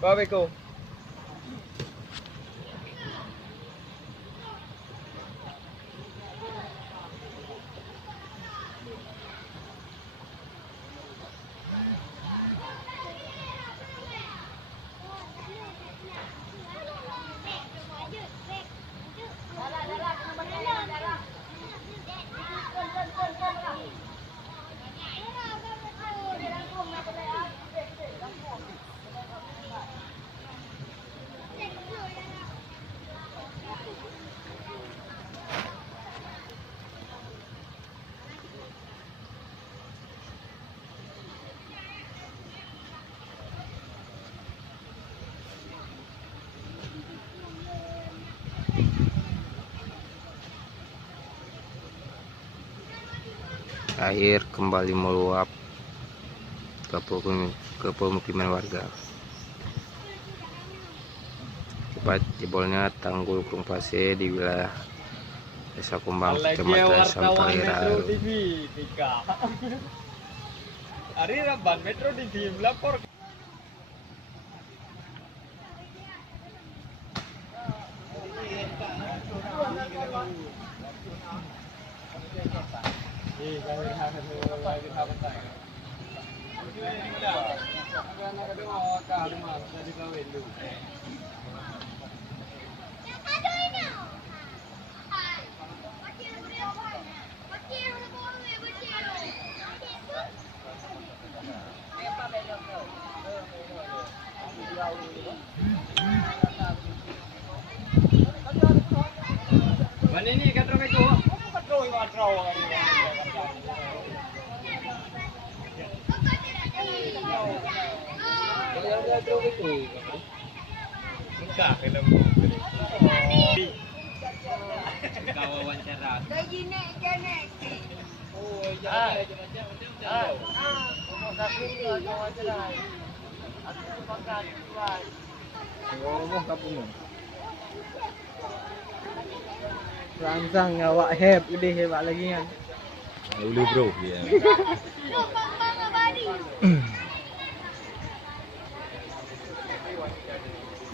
Ba Beko. Air kembali meluap ke pemukiman warga. Akibat jebolnya tanggul Krungpase di wilayah Desa Kumbang, Kecamatan Sampalira. Hari Ramban Metro di tim lapor. Mana ni katro itu? Katro ini katro. Katro itu. Suka film. Kau wawancara. Gaji naik jenek. Oh, jangan macam-macam. Mau sakit ke wawancara? Aku pakai tuan. Ngomong kapung. Rangsang ngawak heb, udah hebat lagi kan. Ulu bro ya. Bang abadi.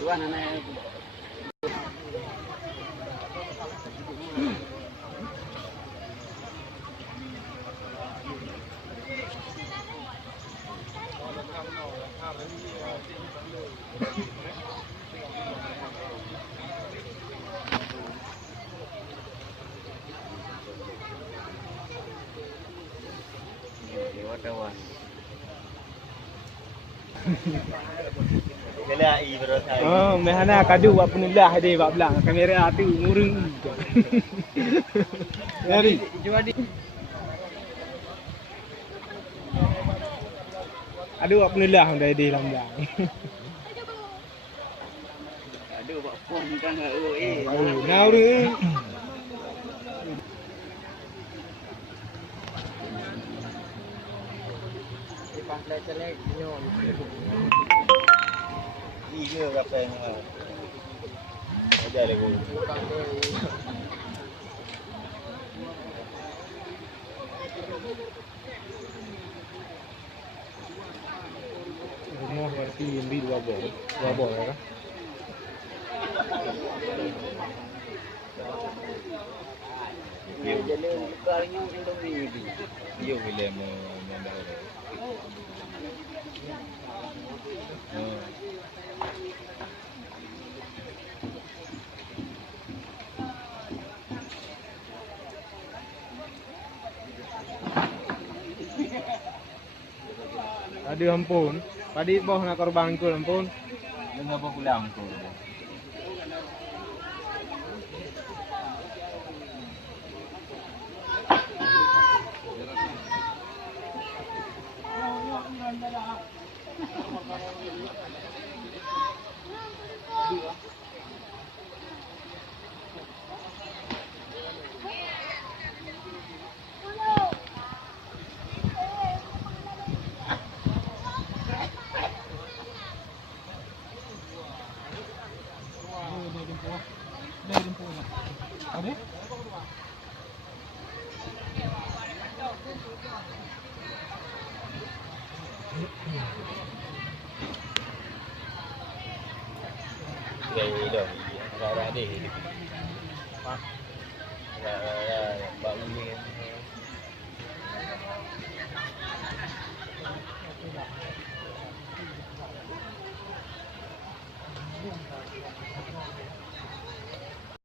Tuan anak. Oh, mehana kadu buat penulah dia buat belang kamera tu murung. Mari. Cuba di. Aduh buat penulah dah dia dalam belang. Aduh, buat pom kan. Oh, nauru. Pamphlet celek nyon. Iya berapa yang mana? Ajar lagi. Rumah berarti yang di dua bor ya. Dia jalan bukannya untuk ini. Iyo bila memang. Tadi ampun, tadi bawah nak korban ku ampun. Dengar apa pulang tu. Gaya dah. Orang ada hidup. Bak ini kan.